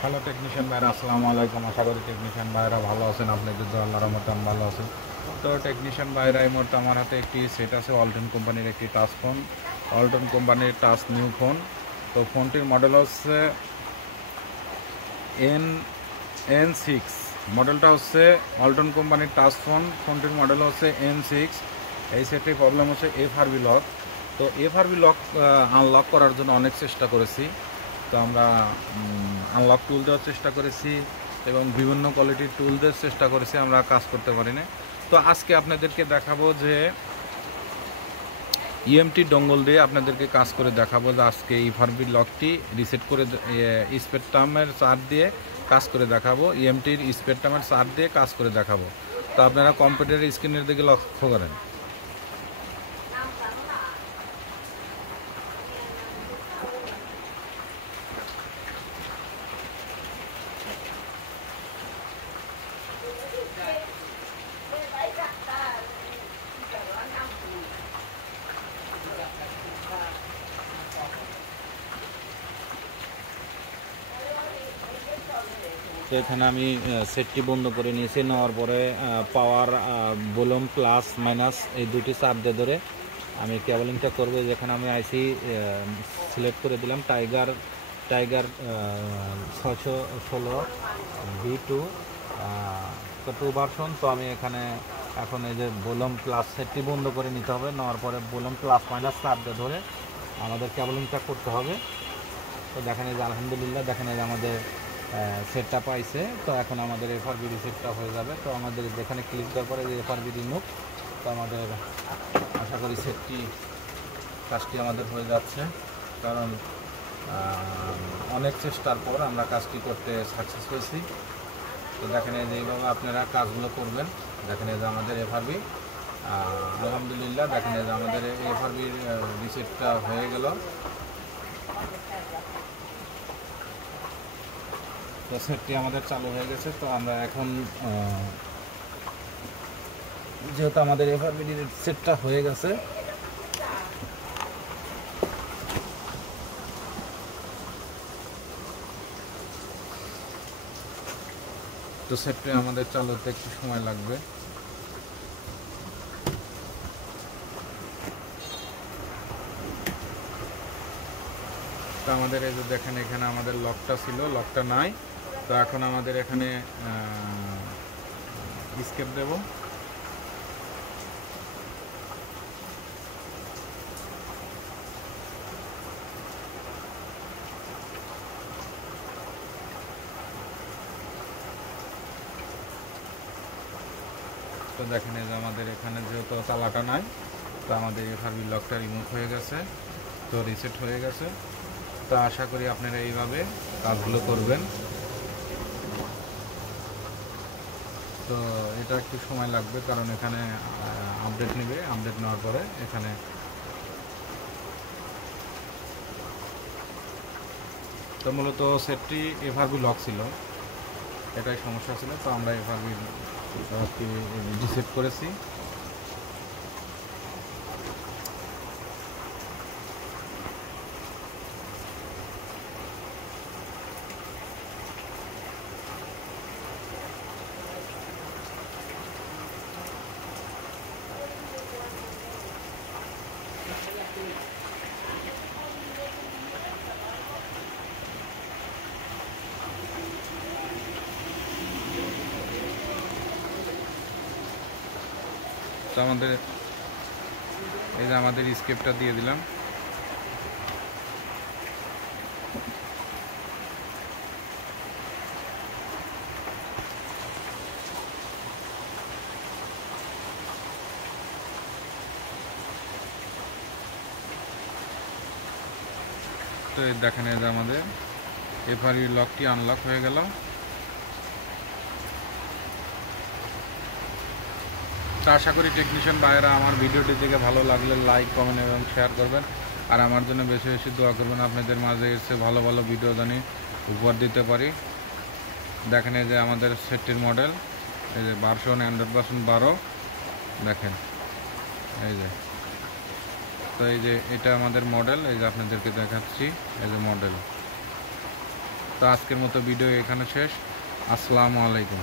Hello technician ভাইরা, আসসালামু আলাইকুম। আশা করি টেকনিশিয়ান ভাইরা ভালো আছেন। আপনাদের তো আল্লাহর রহমতে আমি ভালো আছি। তো টেকনিশিয়ান ভাইরা, এই মুহূর্তে আমার হাতে একটি সেট আছে ওয়ালটন কোম্পানির একটি টাচ ফোন, ওয়ালটন কোম্পানির টাচ নিউ ফোন। তো ফোনটির মডেল হচ্ছে N6। মডেলটা হচ্ছে ওয়ালটন কোম্পানির টাচ ফোন, ফোনটির মডেল হচ্ছে N6। এই সেটটির প্রবলেম হচ্ছে FRB লক। তো FRB লক আনলক করার জন্য অনেক চেষ্টা করেছি। তো আমরা আনলক টুল দেওয়ার চেষ্টা করেছি এবং বিভিন্ন কোয়ালিটির টুল দেওয়ার চেষ্টা করেছি, আমরা কাজ করতে পারি না। তো আজকে আপনাদেরকে দেখাবো যে ইএমটি ডঙ্গল দিয়ে আপনাদেরকে কাজ করে দেখাবো যে আজকে FRB লকটি রিসেট করে স্পেকট্রামের চার্জ দিয়ে কাজ করে দেখাবো, ইএমটির স্পেকট্রামের চার্জ দিয়ে কাজ করে দেখাবো। তো আপনারা কম্পিউটারের স্ক্রিনের দিকে লক্ষ্য করেন। তো এখানে আমি সেটটি বন্ধ করে নিয়েছি, নেওয়ার পরে পাওয়ার ভলিউম প্লাস মাইনাস এই দুটি চাপ দিয়ে ধরে আমি কেবলিংটা করবো। যেখানে আমি আইসি সিলেক্ট করে দিলাম টাইগার 616 V2 টু ভার্সন। তো আমি এখানে এখন এই যে ভলিউম প্লাস সেটটি বন্ধ করে নিতে হবে, নেওয়ার পরে ভলিউম প্লাস মাইনাস চাপ দিয়ে ধরে আমাদের কেবলিংটা করতে হবে। তো দেখেন এই যে আলহামদুলিল্লাহ, দেখেন এই যে আমাদের সেটটা পাইছে। তো এখন আমাদের FRB রিসেটটা হয়ে যাবে। তো আমাদের যেখানে ক্লিক করার পরে যে FRB রিমুভ, তো আমাদের আশা করি সেটটি কাজটি আমাদের হয়ে যাচ্ছে, কারণ অনেক চেষ্টার পর আমরা কাজটি করতে সাকসেস হয়েছি। তো দেখেন এই যে এইভাবে আপনারা কাজগুলো করবেন। দেখেন এই যে আমাদের FRB আলহামদুলিল্লাহ, দেখেন এই যে আমাদের FRB রিসেটটা হয়ে গেল। তো সেটটি আমাদের চালু হয়ে গেছে। তো আমরা এখন যেহেতু আমাদের FRB সেটটা হয়ে গেছে, তো সেটটি আমাদের চালু হতে একটু সময় লাগবে। তো আমাদের এই যে দেখেন এখানে আমাদের লকটা ছিল, লকটা নাই। তো এখন আমাদের এখানে স্কেপ দেব। তো দেখেন এই যে আমাদের এখানে যেহেতু তালাটা নাই, তো আমাদের FRB লকটা রিমুভ হয়ে গেছে, তো রিসেট হয়ে গেছে। তো আশা করি আপনারা এইভাবে কাজগুলো করবেন। তো এটা একটু সময় লাগবে, কারণ এখানে আপডেট নেবে, আপডেট নেওয়ার পরে এখানে তো মূলত সেটটি FRB লক ছিল, এটাই সমস্যা ছিল। তো আমরা FRB রিসেট করেছি। তো আমাদের এই যে আমাদের স্কেপটা দিয়ে দিলাম। তো দেখেন এই যে আমাদের FRB লকটি আনলক হয়ে গেল। তো আশা করি টেকনিশিয়ান ভাইয়েরা আমার ভিডিওটি দেখে ভালো লাগলে লাইক, কমেন্ট এবং শেয়ার করবেন, আর আমার জন্য বেশি বেশি দোয়া করবেন। আপনাদের মাঝে এসে ভালো ভালো ভিডিও জানি উপহার দিতে পারি। দেখেন এই যে আমাদের সেটটির মডেল, এই যে ভার্সন অ্যান্ড্রয়েড ভার্সন 12। দেখেন এই যে, তো এই যে এটা আমাদের মডেল, এই যে আপনাদেরকে দেখাচ্ছি, এই যে মডেল। তো আজকের মতো ভিডিও এখানে শেষ। আসসালামু আলাইকুম।